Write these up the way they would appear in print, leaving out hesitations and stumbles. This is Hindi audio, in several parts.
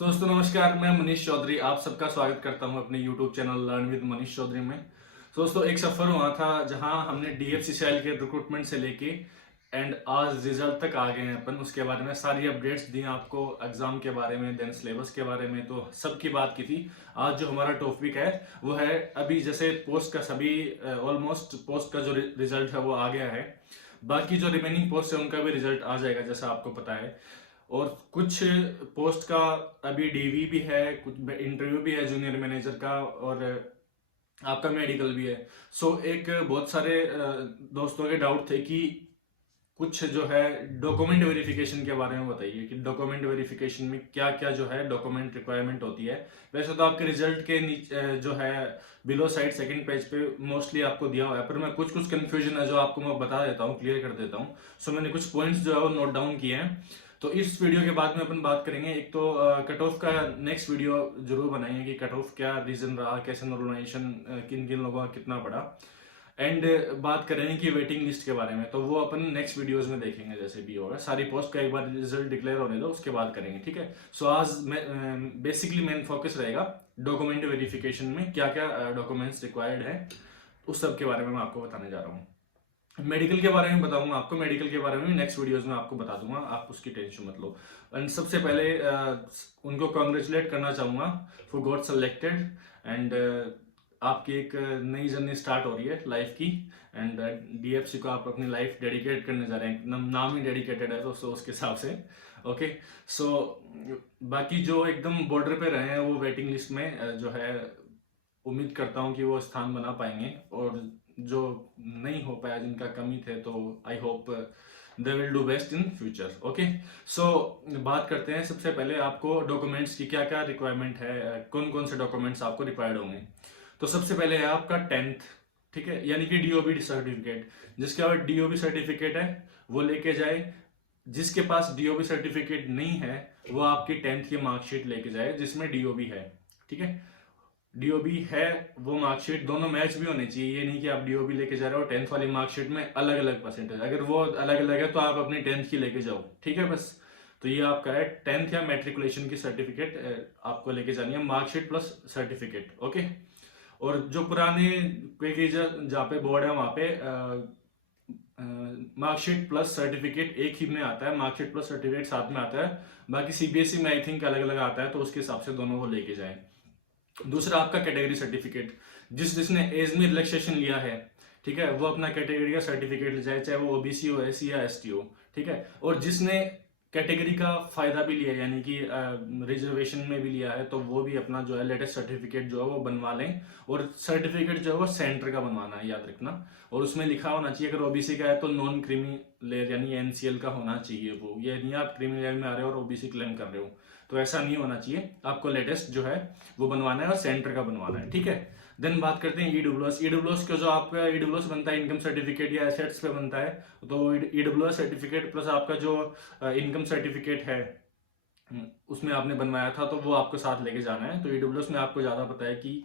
दोस्तों नमस्कार, मैं मनीष चौधरी आप सबका स्वागत करता हूं अपने YouTube channel learn with Manish Chaudhary में। दोस्तों एक सफ़र हुआ था जहां हमने DFCCIL के रिक्रूटमेंट से लेके एंड आज रिजल्ट तक आ गए हैं अपन। उसके बारे में सारी अपडेट्स दी आपको, एग्जाम के बारे में, देन सिलेबस के बारे में, तो सब की बात की थी। आज जो हमारा टॉपिक है वो है अभी जैसे पोस्ट का सभी ऑलमोस्ट पोस्ट का जो रिजल्ट है वो आ गया है। बाकी जो रिमेनिंग पोस्ट है उनका भी रिजल्ट आ जाएगा जैसा आपको पता है। और कुछ पोस्ट का अभी डीवी भी है, कुछ इंटरव्यू भी है जूनियर मैनेजर का, और आपका मेडिकल भी है। सो एक बहुत सारे दोस्तों के डाउट थे कि कुछ जो है डॉक्यूमेंट वेरिफिकेशन के बारे में बताइए कि डॉक्यूमेंट वेरिफिकेशन में क्या क्या जो है डॉक्यूमेंट रिक्वायरमेंट होती है। वैसे तो आपके रिजल्ट के नीचे जो है बिलो साइड सेकंड पेज पे मोस्टली आपको दिया हुआ है, पर मैं कुछ कंफ्यूजन है जो आपको मैं बता देता हूँ, क्लियर कर देता हूँ। सो मैंने कुछ पॉइंट्स जो है वो नोट डाउन किए हैं। तो इस वीडियो के बाद में अपन बात करेंगे। एक तो कट ऑफ का नेक्स्ट वीडियो जरूर बनाएंगे कि कट ऑफ क्या रीजन रहा, कैसे नॉर्मलाइजेशन किन किन लोगों का कितना पड़ा, एंड बात करेंगे कि वेटिंग लिस्ट के बारे में, तो वो अपन नेक्स्ट वीडियोस में देखेंगे जैसे भी होगा। सारी पोस्ट का एक बार रिजल्ट डिक्लेयर होने दो, उसके बाद करेंगे, ठीक है। सो आज बेसिकली मेन फोकस रहेगा डॉक्यूमेंट वेरिफिकेशन में क्या क्या डॉक्यूमेंट्स रिक्वायर्ड है, उस सब के बारे में मैं आपको बताने जा रहा हूँ। मेडिकल के बारे में बताऊंगा आपको, मेडिकल के बारे में नेक्स्ट वीडियोस में आपको बता दूंगा, आप उसकी टेंशन मत लो। एंड सबसे पहले उनको कॉन्ग्रेचुलेट करना चाहूंगा फॉर गॉट सेलेक्टेड। एंड आपकी एक नई जर्नी स्टार्ट हो रही है लाइफ की, एंड DFC को आप अपनी लाइफ डेडिकेट करने जा रहे हैं। नाम ही डेडिकेटेड है, तो उसके हिसाब से ओके। सो बाकी जो एकदम बॉर्डर पे रहे हैं वो वेटिंग लिस्ट में जो है उम्मीद करता हूँ कि वो स्थान बना पाएंगे, और जो नहीं हो पाया, जिनका कमी थे, तो I hope they will do best in future. Okay, so बात करते हैं। सबसे पहले आपको डॉक्यूमेंट्स की क्या क्या रिक्वायरमेंट है, कौन कौन से डॉक्यूमेंट्स आपको रिक्वायर्ड होंगे। तो सबसे पहले है आपका 10th, ठीक है, यानी कि DOB सर्टिफिकेट। जिसके पास DOB सर्टिफिकेट है वो लेके जाए। जिसके पास DOB सर्टिफिकेट नहीं है वो आपकी 10th की मार्कशीट लेके जाए जिसमें DOB है, ठीक है। DOB है वो मार्कशीट दोनों मैच भी होने चाहिए। ये नहीं कि आप DOB लेके जा रहे हो 10th वाली मार्कशीट में अलग अलग परसेंटेज, अगर वो अलग अलग है तो आप अपनी 10th की लेके जाओ, ठीक है बस। तो ये आपका है 10th या मेट्रिकुलेशन की सर्टिफिकेट आपको लेके जानी है, मार्कशीट प्लस सर्टिफिकेट, ओके। और जो पुराने कोई जहाँ पे बोर्ड है वहाँ पे मार्कशीट प्लस सर्टिफिकेट एक ही में आता है, मार्कशीट प्लस सर्टिफिकेट साथ में आता है। बाकी CBSE में आई थिंक अलग अलग आता है, तो उसके हिसाब से दोनों वो लेके जाएं। दूसरा आपका कैटेगरी सर्टिफिकेट, जिसने एज में रिलैक्सेशन लिया है, ठीक है, वो अपना कैटेगरी का सर्टिफिकेट ले जाए, चाहे वो OBC हो, SC या ST हो, ठीक है। और जिसने कैटेगरी का फायदा भी लिया, यानी कि रिजर्वेशन में भी लिया है, तो वो भी अपना जो है लेटेस्ट सर्टिफिकेट जो है वो बनवा लें। और सर्टिफिकेट जो है वो सेंटर का बनवाना है, याद रखना। और उसमें लिखा होना चाहिए, अगर OBC का है तो नॉन क्रीमी लेयर यानी NCL का होना चाहिए वो। ये नहीं आप क्रीमी लेयर में आ रहे हो और OBC क्लेम कर रहे हो, तो ऐसा नहीं होना चाहिए। आपको लेटेस्ट जो है वो बनवाना है और सेंटर का बनवाना है, ठीक है। देन बात करते हैं EWS का। जो आपका EWS बनता है इनकम सर्टिफिकेट या एसेट्स पे बनता है, तो EWS सर्टिफिकेट प्लस आपका जो इनकम सर्टिफिकेट है उसमें आपने बनवाया था, तो वो आपको साथ लेके जाना है। तो EWS में आपको ज्यादा पता है कि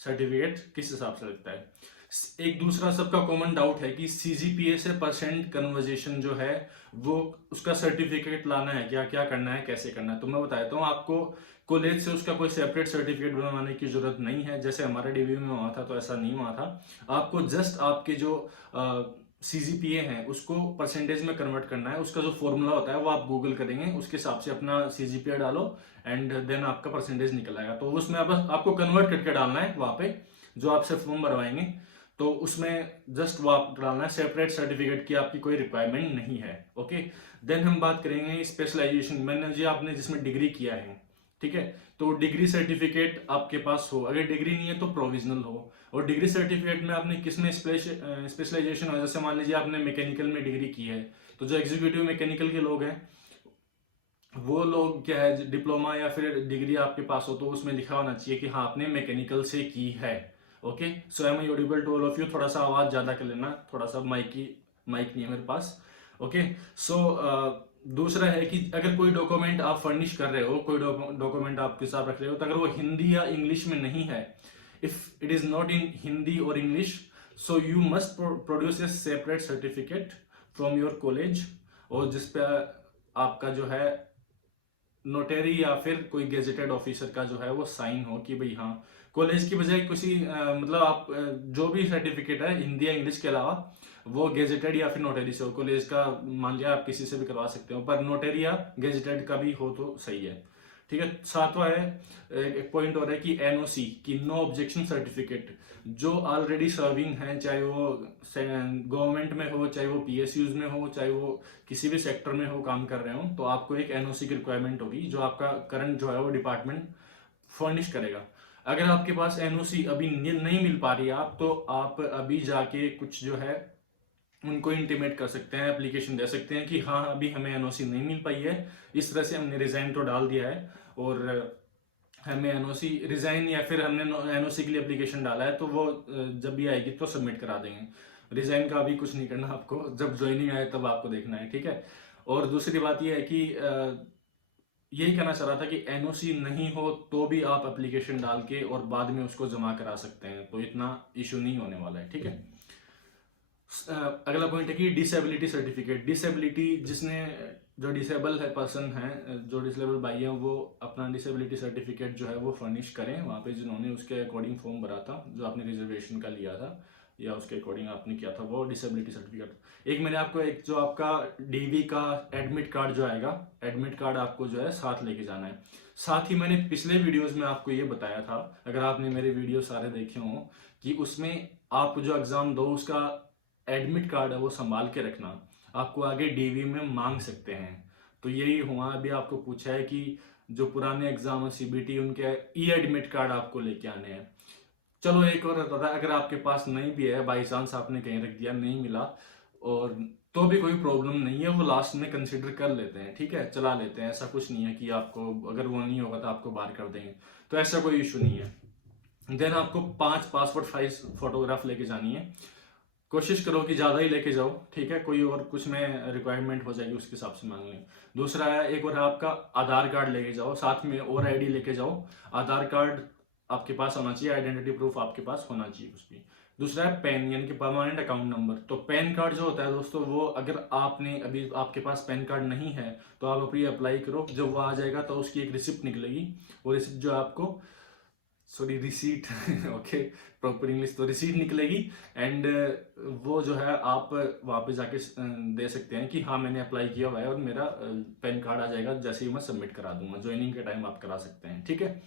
सर्टिफिकेट किस हिसाब से लगता है। एक दूसरा सबका कॉमन डाउट है कि CGPA से परसेंट कन्वर्जेशन जो है वो उसका सर्टिफिकेट लाना है, क्या क्या करना है, कैसे करना है। तो मैं बताता हूँ आपको, कॉलेज से उसका कोई सेपरेट सर्टिफिकेट बनवाने की जरूरत नहीं है, जैसे हमारे DBU में हुआ था तो ऐसा नहीं हुआ था। आपको जस्ट आपके जो CGPA है उसको परसेंटेज में कन्वर्ट करना है। उसका जो फॉर्मूला होता है वो आप गूगल करेंगे, उसके हिसाब से अपना CGPA डालो एंड देन आपका परसेंटेज निकल आएगा। तो उसमें आपको कन्वर्ट करके डालना है वहां पे, जो आपसे फॉर्म भरवाएंगे तो उसमें जस्ट वो आप डालना है, सेपरेट सर्टिफिकेट की आपकी कोई रिक्वायरमेंट नहीं है, ओके। देन हम बात करेंगे स्पेशलाइजेशन। मैंने जी आपने जिसमें डिग्री किया है, ठीक है, तो डिग्री सर्टिफिकेट आपके पास हो, अगर डिग्री नहीं है तो प्रोविजनल हो। और डिग्री सर्टिफिकेट में आपने किसमें स्पेशलाइजेशन हो, जैसे मान लीजिए आपने मैकेनिकल में डिग्री की है, तो जो एग्जीक्यूटिव मैकेनिकल के लोग हैं वो लोग क्या है, डिप्लोमा या फिर डिग्री आपके पास हो तो उसमें लिखा होना चाहिए कि हाँ आपने मैकेनिकल से की है, okay. So am I audible to all of you, थोड़ा सा आवाज ज्यादा कर लेना, थोड़ा सा माइक नहीं है मेरे पास, ओके। सो दूसरा है कि अगर कोई डॉक्यूमेंट आप फर्निश कर रहे हो, कोई डॉक्यूमेंट आपके साथ रख रहे हो, तो अगर वो हिंदी या इंग्लिश में नहीं है, if it is not in Hindi और English, so you must produce a separate certificate from your college, और जिसपे आपका जो है नोटरी या फिर कोई गेजेटेड ऑफिसर का जो है वो साइन हो कि भाई हाँ, कॉलेज की बजाय किसी मतलब आप जो भी सर्टिफिकेट है हिंदी या इंग्लिश के अलावा वो गेजेटेड या फिर नोटरी से हो। कॉलेज का मान लिया आप किसी से भी करवा सकते हो, पर नोटरी या गेजेटेड का भी हो तो सही है। ठीक है। सातवां है, एक पॉइंट और है कि एनओसी की नो ऑब्जेक्शन सर्टिफिकेट, जो ऑलरेडी सर्विंग है, चाहे वो गवर्नमेंट में हो, चाहे वो पीएसयूज में हो, चाहे वो किसी भी सेक्टर में हो काम कर रहे हो, तो आपको एक एनओसी की रिक्वायरमेंट होगी जो आपका करंट जो है वो डिपार्टमेंट फर्निश करेगा। अगर आपके पास एनओसी अभी नहीं मिल पा रही है आप, तो आप अभी जाके कुछ जो है उनको इंटीमेट कर सकते हैं, एप्लीकेशन दे सकते हैं कि हाँ अभी हमें एनओसी नहीं मिल पाई है, इस तरह से हमने रिजाइन तो डाल दिया है और हमें एनओसी रिजाइन या फिर हमने एनओसी के लिए एप्लीकेशन डाला है, तो वो जब भी आएगी तो सबमिट करा देंगे। रिजाइन का अभी कुछ नहीं करना आपको, जब ज्वाइनिंग आए तब आपको देखना है। ठीक है। और दूसरी बात यह है कि यही कहना चाह रहा था कि एनओसी नहीं हो तो भी आप एप्लीकेशन डाल के और बाद में उसको जमा करा सकते हैं, तो इतना इशू नहीं होने वाला है। ठीक है। अगला पॉइंट है कि डिसेबिलिटी सर्टिफिकेट। डिसेबिलिटी जिसने जो डिसेबल है पर्सन है, जो डिसेबल भाई है, वो अपना डिसेबिलिटी सर्टिफिकेट जो है वो फर्निश करें वहाँ पे जिन्होंने उसके अकॉर्डिंग फॉर्म भरा था, जो आपने रिजर्वेशन का लिया था या उसके अकॉर्डिंग आपने किया था, वो डिसेबिलिटी सर्टिफिकेट। एक मैंने आपको एक जो आपका डीवी का एडमिट कार्ड जो आएगा, एडमिट कार्ड आपको जो है साथ लेके जाना है। साथ ही मैंने पिछले वीडियोस में आपको ये बताया था, अगर आपने मेरे वीडियो सारे देखे हों, कि उसमें आप जो एग्जाम दो उसका एडमिट कार्ड है वो संभाल के रखना, आपको आगे डीवी में मांग सकते हैं। तो यही हुआ, अभी आपको पूछा है कि जो पुराने एग्जाम है सीबीटी, उनके ई एडमिट कार्ड आपको लेके आने हैं। चलो एक और होता था, अगर आपके पास नहीं भी है, बाई चांस आपने कहीं रख दिया नहीं मिला, और तो भी कोई प्रॉब्लम नहीं है, वो लास्ट में कंसिडर कर लेते हैं। ठीक है, चला लेते हैं, ऐसा कुछ नहीं है कि आपको अगर वो नहीं होगा तो आपको बाहर कर देंगे, तो ऐसा कोई इशू नहीं है। देन आपको 5 पासपोर्ट साइज फोटोग्राफ लेके जानी है, कोशिश करो कि ज़्यादा ही लेके जाओ। ठीक है, कोई और कुछ में रिक्वायरमेंट हो जाएगी उसके हिसाब से मांग लें। दूसरा है, एक और है आपका आधार कार्ड लेके जाओ, साथ में और आईडी लेके जाओ। आधार कार्ड आपके पास होना चाहिए, आइडेंटिटी प्रूफ आपके पास होना चाहिए उसकी। दूसरा है पैन, यानी कि परमानेंट अकाउंट नंबर। तो पैन कार्ड जो होता है दोस्तों, वो अगर आपने अभी आपके पास पैन कार्ड नहीं है तो आप अभी अप्लाई करो, जब वो आ जाएगा तो उसकी एक रिसिप्ट निकलेगी, वो रिसिप्ट जो आपको, sorry receipt okay, proper English, तो रिसीट निकलेगी एंड वो जो है आप वहाँ पे जाके दे सकते हैं कि हाँ मैंने अप्लाई किया हुआ है और मेरा पैन कार्ड आ जाएगा, जैसे ही मैं सबमिट करा दूंगा, ज्वाइनिंग के टाइम आप करा सकते हैं। ठीक है,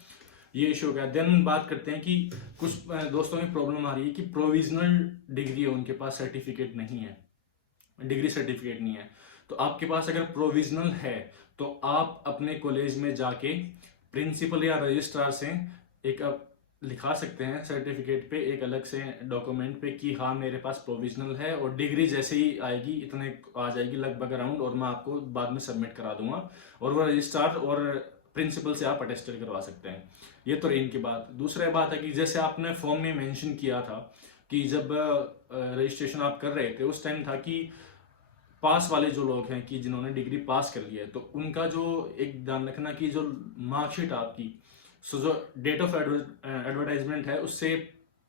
ये इशू हो गया। देन बात करते हैं कि कुछ दोस्तों में प्रॉब्लम आ रही है कि प्रोविजनल डिग्री है, उनके पास सर्टिफिकेट नहीं है, डिग्री सर्टिफिकेट नहीं है। तो आपके पास अगर प्रोविजनल है तो आप अपने कॉलेज में जाके प्रिंसिपल या रजिस्ट्रार से एक लिखा सकते हैं सर्टिफिकेट पे, एक अलग से डॉक्यूमेंट पे, कि हाँ मेरे पास प्रोविजनल है और डिग्री जैसे ही आएगी इतने आ जाएगी लगभग अराउंड, और मैं आपको बाद में सबमिट करा दूंगा, और वो रजिस्ट्रार और प्रिंसिपल से आप अटेस्टेड करवा सकते हैं। ये तो रही इनकी बात। दूसरा बात है कि जैसे आपने फॉर्म में मेंशन किया था कि जब रजिस्ट्रेशन आप कर रहे थे उस टाइम था कि पास वाले जो लोग हैं कि जिन्होंने डिग्री पास कर लिया है, तो उनका जो एक ध्यान रखना कि जो मार्कशीट आपकी, सो जो डेट ऑफ एडवर्टाइजमेंट है उससे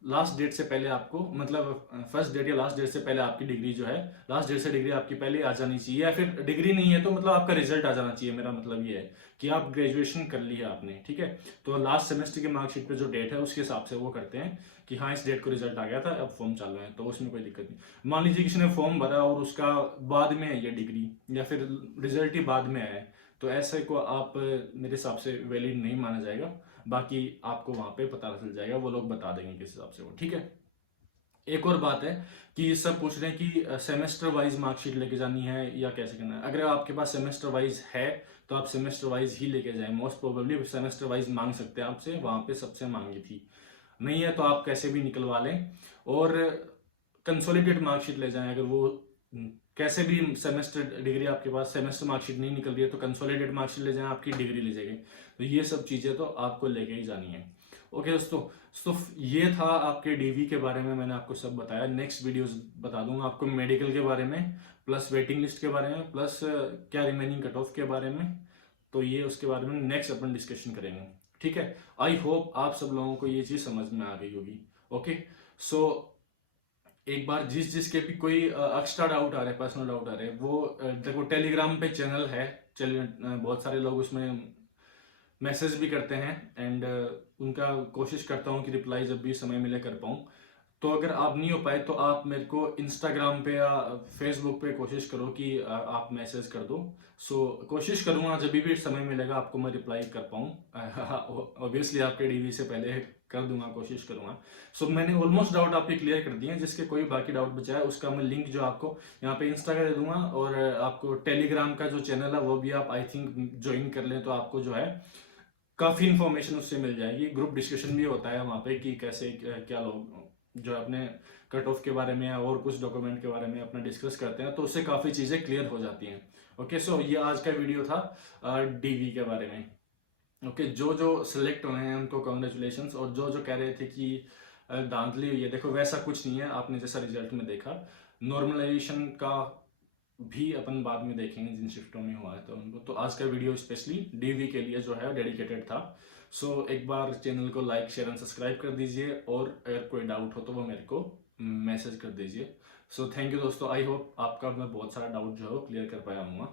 लास्ट डेट से पहले आपको, मतलब फर्स्ट डेट या लास्ट डेट से पहले आपकी डिग्री जो है, लास्ट डेट से डिग्री आपकी पहले आ जानी चाहिए, या फिर डिग्री नहीं है तो मतलब आपका रिजल्ट आ जाना चाहिए। मेरा मतलब ये है कि आप ग्रेजुएशन कर ली है आपने, ठीक है, तो लास्ट सेमेस्टर की मार्कशीट पे जो डेट है उसके हिसाब से वो करते हैं कि हाँ इस डेट को रिजल्ट आ गया था, अब फॉर्म चालू है, तो उसमें कोई दिक्कत नहीं। मान लीजिए किसी ने फॉर्म भरा और उसका बाद में है ये डिग्री, या फिर रिजल्ट ही बाद में आया, तो ऐसे को आप मेरे हिसाब से वैलिड नहीं माना जाएगा। बाकी आपको वहां पे पता चल जाएगा, वो लोग बता देंगे किस हिसाब से वो। ठीक है, एक और बात है कि सब पूछ रहे हैं कि सेमेस्टर वाइज मार्कशीट लेके जानी है या कैसे करना है। अगर आपके पास सेमेस्टर वाइज है तो आप सेमेस्टर वाइज ही लेके जाएं, मोस्ट प्रोबेबली सेमेस्टर वाइज मांग सकते हैं आपसे, वहां पे सबसे मांगी थी। नहीं है तो आप कैसे भी निकलवा लें, और कंसोलिडेट मार्कशीट ले जाएं। अगर वो कैसे भी सेमेस्टर डिग्री आपके पास सेमेस्टर मार्कशीट नहीं निकल रही है तो कंसोलिडेट मार्कशीट ले जाएं, आपकी डिग्री ले जाएगी। तो ये सब चीज़ें तो आपको लेके ही जानी है। ओके दोस्तों, तो ये था आपके डीवी के बारे में, मैंने आपको सब बताया। नेक्स्ट वीडियोस बता दूंगा आपको मेडिकल के बारे में, प्लस वेटिंग लिस्ट के बारे में, प्लस क्या रिमेनिंग कट ऑफ के बारे में, तो ये उसके बारे में नेक्स्ट अपन डिस्कशन करेंगे। ठीक है, आई होप आप सब लोगों को ये चीज़ समझ में आ गई होगी। ओके, सो एक बार जिसके भी कोई एक्स्ट्रा डाउट आ रहा है, पर्सनल डाउट आ रहे हैं, वो देखो टेलीग्राम पे चैनल है, चलिए बहुत सारे लोग उसमें मैसेज भी करते हैं एंड उनका कोशिश करता हूँ कि रिप्लाई जब भी समय मिले कर पाऊँ। तो अगर आप नहीं हो पाए तो आप मेरे को इंस्टाग्राम पे या फेसबुक पे कोशिश करो कि आप मैसेज कर दो। सो कोशिश करूँगा जब भी समय मिलेगा आपको मैं रिप्लाई कर पाऊँ। ऑब्वियसली आपके डीवी से पहले कर दूंगा, कोशिश करूँगा। सो मैंने ऑलमोस्ट डाउट आपके क्लियर कर दिए हैं। जिसके कोई बाकी डाउट बचा है उसका मैं लिंक जो आपको यहाँ पे इंस्टा का दे दूंगा, और आपको टेलीग्राम का जो चैनल है वो भी आप आई थिंक ज्वाइन कर लें तो आपको जो है काफ़ी इन्फॉर्मेशन उससे मिल जाएगी। ग्रुप डिस्कशन भी होता है वहाँ पे कि कैसे क्या लोग जो अपने कट ऑफ के बारे में या और कुछ डॉक्यूमेंट के बारे में अपना डिस्कस करते हैं, तो उससे काफ़ी चीज़ें क्लियर हो जाती हैं। ओके, सो ये आज का वीडियो था डीवी के बारे में। ओके, जो जो सिलेक्ट हुए हैं उनको कॉन्ग्रेचुलेशंस, और जो जो कह रहे थे कि धांधली हुई है, देखो वैसा कुछ नहीं है। आपने जैसा रिजल्ट में देखा, नॉर्मलाइजेशन का भी अपन बाद में देखेंगे जिन शिफ्टों में हुआ है तो उनको। तो आज का वीडियो स्पेशली डीवी के लिए जो है डेडिकेटेड था। सो एक बार चैनल को लाइक शेयर एंड सब्सक्राइब कर दीजिए, और अगर कोई डाउट हो तो वो मेरे को मैसेज कर दीजिए। सो थैंक यू दोस्तों, आई होप आपका मैं बहुत सारा डाउट जो है क्लियर कर पाया हूँ।